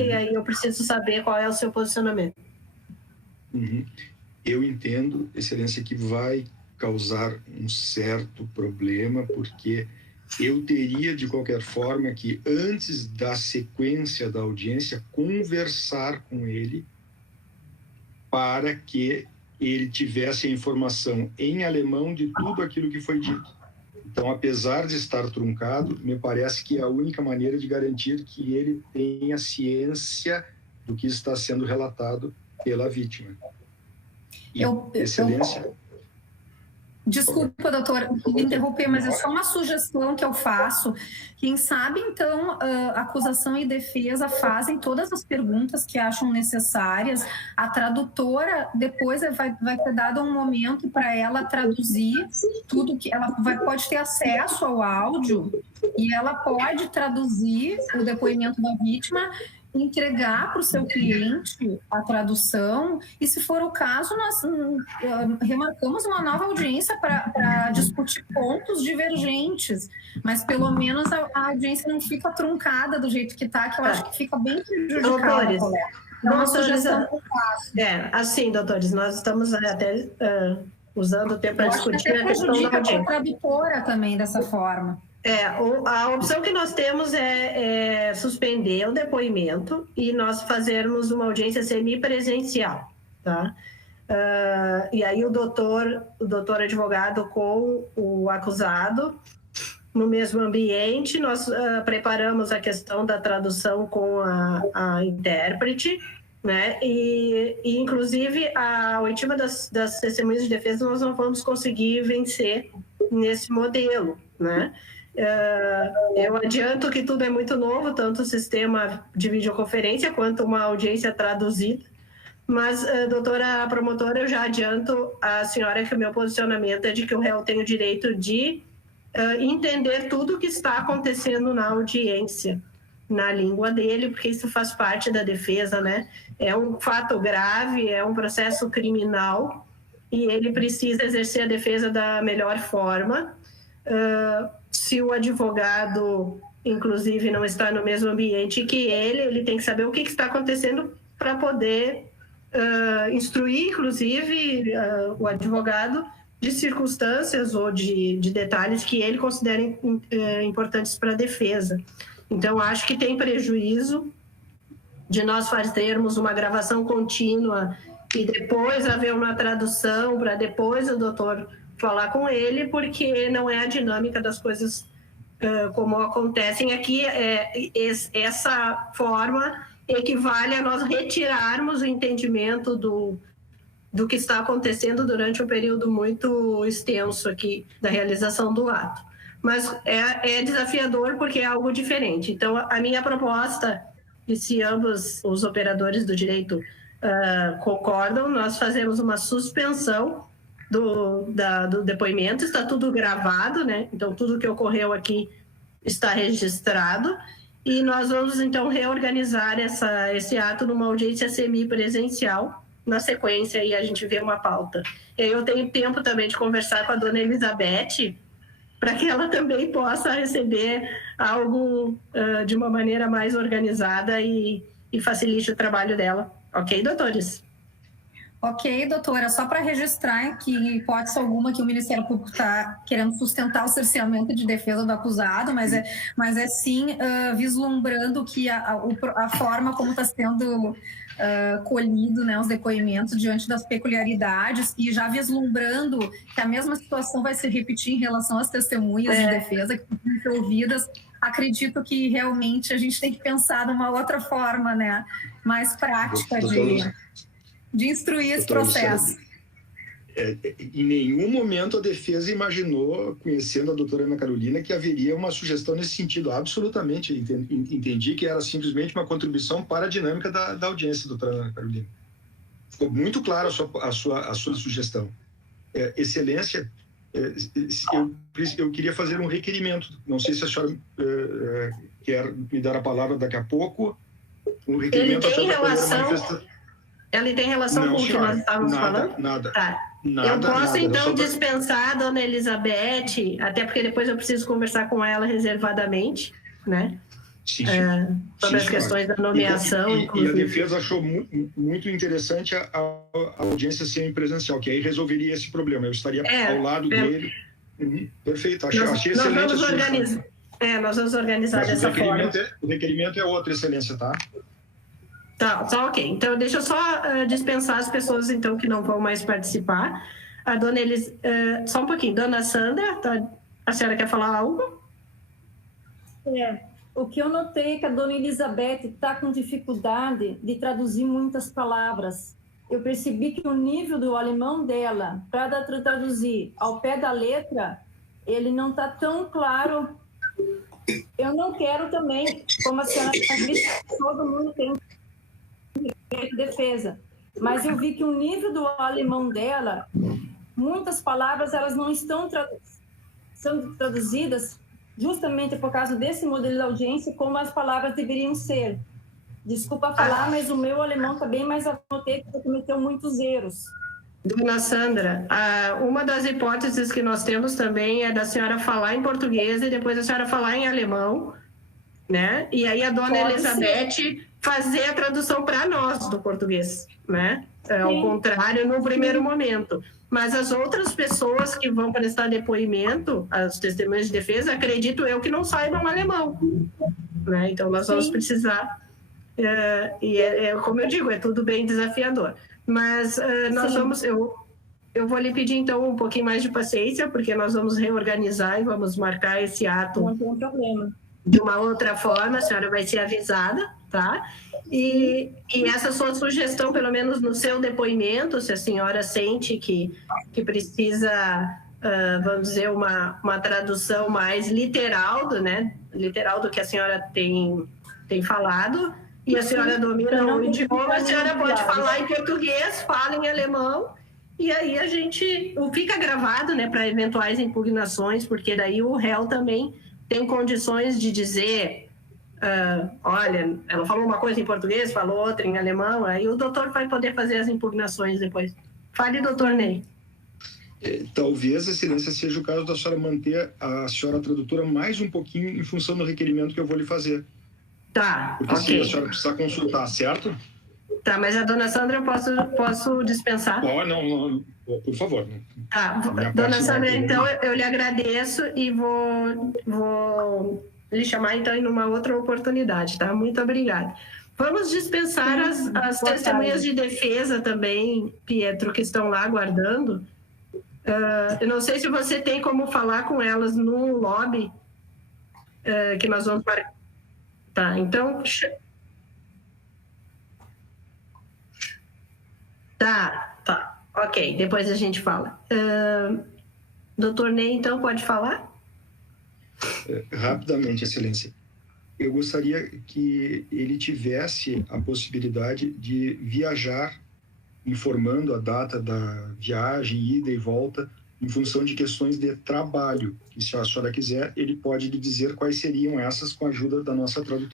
e aí eu preciso saber qual é o seu posicionamento. Eu entendo, Excelência, que vai causar um certo problema, porque eu teria, de qualquer forma, que antes da sequência da audiência, conversar com ele para que ele tivesse a informação em alemão de tudo aquilo que foi dito. Então, apesar de estar truncado, me parece que é a única maneira de garantir que ele tenha ciência do que está sendo relatado pela vítima. Excelência... Desculpa, doutor, me interromper, mas é só uma sugestão que eu faço. Quem sabe, então, a acusação e defesa fazem todas as perguntas que acham necessárias. A tradutora, depois, vai ter dado um momento para ela traduzir tudo que ela pode ter acesso ao áudio e ela pode traduzir o depoimento da vítima, entregar para o seu cliente a tradução e, se for o caso, nós remarcamos uma nova audiência para discutir pontos divergentes, mas pelo menos a audiência não fica truncada do jeito que está, que eu acho que fica bem prejudicada. É uma sugestão que eu faço. Assim, doutores, nós estamos até usando o tempo para discutir a questão da audiência. A tradutora também dessa forma. A opção que nós temos é suspender o depoimento e nós fazermos uma audiência semipresencial, tá? E aí o doutor advogado com o acusado no mesmo ambiente, nós preparamos a questão da tradução com a intérprete, né? E inclusive a oitiva das testemunhas de defesa nós não vamos conseguir vencer nesse modelo, né? Eu adianto que tudo é muito novo, tanto o sistema de videoconferência quanto uma audiência traduzida, mas, doutora promotora, eu já adianto à senhora que o meu posicionamento é de que o réu tem o direito de entender tudo o que está acontecendo na audiência, na língua dele, porque isso faz parte da defesa, né? É um fato grave, é um processo criminal e ele precisa exercer a defesa da melhor forma. Se o advogado, inclusive, não está no mesmo ambiente que ele tem que saber o que está acontecendo para poder instruir, inclusive, o advogado de circunstâncias ou de detalhes que ele considera importantes para a defesa. Então, acho que tem prejuízo de nós fazermos uma gravação contínua e depois haver uma tradução para depois o doutor falar com ele, porque não é a dinâmica das coisas como acontecem aqui. Essa forma equivale a nós retirarmos o entendimento do que está acontecendo durante um período muito extenso aqui da realização do ato. Mas é desafiador porque é algo diferente. Então, a minha proposta, e se ambos os operadores do direito concordam, nós fazemos uma suspensão do depoimento, está tudo gravado, né? Então, tudo que ocorreu aqui está registrado e nós vamos, então, reorganizar esse ato numa audiência semipresencial na sequência e a gente vê uma pauta. Eu tenho tempo também de conversar com a dona Elizabeth para que ela também possa receber algo de uma maneira mais organizada e facilite o trabalho dela. Ok, doutores? Ok, doutora, só para registrar que, em hipótese alguma, que o Ministério Público está querendo sustentar o cerceamento de defesa do acusado, mas é sim vislumbrando que a forma como está sendo colhido, né, os depoimentos diante das peculiaridades e já vislumbrando que a mesma situação vai se repetir em relação às testemunhas de defesa que vão ser ouvidas. Acredito que realmente a gente tem que pensar numa outra forma, né, mais prática de instruir esse processo. Em nenhum momento a defesa imaginou, conhecendo a doutora Ana Carolina, que haveria uma sugestão nesse sentido. Absolutamente. Entendi que era simplesmente uma contribuição para a dinâmica da audiência, doutora Ana Carolina. Ficou muito clara a sua sugestão. Excelência, eu queria fazer um requerimento. Não sei se a senhora quer me dar a palavra daqui a pouco. Um requerimento Ele tem relação com o que nós estávamos falando? Nada. Eu posso, então, dispensar a dona Elizabeth, até porque depois eu preciso conversar com ela reservadamente, né? Sim, sobre as questões da nomeação. E a defesa achou muito interessante a audiência semipresencial, que aí resolveria esse problema. Eu estaria ao lado dele. Perfeito, achei excelente. Nós vamos organizar dessa forma. O requerimento é outro, Excelência, tá? Tá ok. Então, deixa eu só dispensar as pessoas, então, que não vão mais participar. A dona só um pouquinho. Dona Sandra, a senhora quer falar algo? O que eu notei é que a dona Elizabeth está com dificuldade de traduzir muitas palavras. Eu percebi que o nível do alemão dela, para traduzir ao pé da letra, ele não está tão claro. Eu não quero também, como a senhora disse, todo mundo tem defesa. Mas eu vi que o nível do alemão dela, muitas palavras, elas não estão sendo traduzidas justamente por causa desse modelo de audiência, como as palavras deveriam ser. Desculpa falar, mas o meu alemão também, mas eu notei que cometeu muitos erros. Dona Sandra, uma das hipóteses que nós temos também é da senhora falar em português e depois a senhora falar em alemão, né? E aí a dona Elizabeth fazer a tradução para nós do português, né? Ao contrário, no primeiro momento. Mas as outras pessoas que vão prestar depoimento, as testemunhas de defesa, acredito eu que não saibam alemão, né? Então nós vamos precisar, como eu digo, é tudo bem desafiador. Mas nós vamos, eu vou lhe pedir então um pouquinho mais de paciência, porque nós vamos reorganizar e vamos marcar esse ato não tem problema. De uma outra forma, a senhora vai ser avisada, tá? E essa sua sugestão, pelo menos no seu depoimento, se a senhora sente que precisa, vamos dizer, uma tradução mais literal do que a senhora tem falado, e a senhora domina o idioma, a senhora pode falar em português, fala em alemão, e aí a gente fica gravado, né, para eventuais impugnações, porque daí o réu também tem condições de dizer, olha, ela falou uma coisa em português, falou outra em alemão, aí o doutor vai poder fazer as impugnações depois. Fale, doutor Ney. Talvez, Excelência, seja o caso da senhora manter a senhora tradutora mais um pouquinho em função do requerimento que eu vou lhe fazer. Tá, porque ok. Se a senhora precisar consultar, certo? Tá, mas a dona Sandra eu posso dispensar? Não, por favor. Tá, dona Sandra, então eu lhe agradeço e vou lhe chamar então em uma outra oportunidade, tá? Muito obrigada. Vamos dispensar as testemunhas de defesa também, Pietro, que estão lá aguardando. Eu não sei se você tem como falar com elas no lobby, que nós vamos marcar. Tá, então... Tá, ok, depois a gente fala. Doutor Ney, então, pode falar? Rapidamente, Excelência. Eu gostaria que ele tivesse a possibilidade de viajar, informando a data da viagem, ida e volta, em função de questões de trabalho. E se a senhora quiser, ele pode lhe dizer quais seriam essas com a ajuda da nossa tradutora.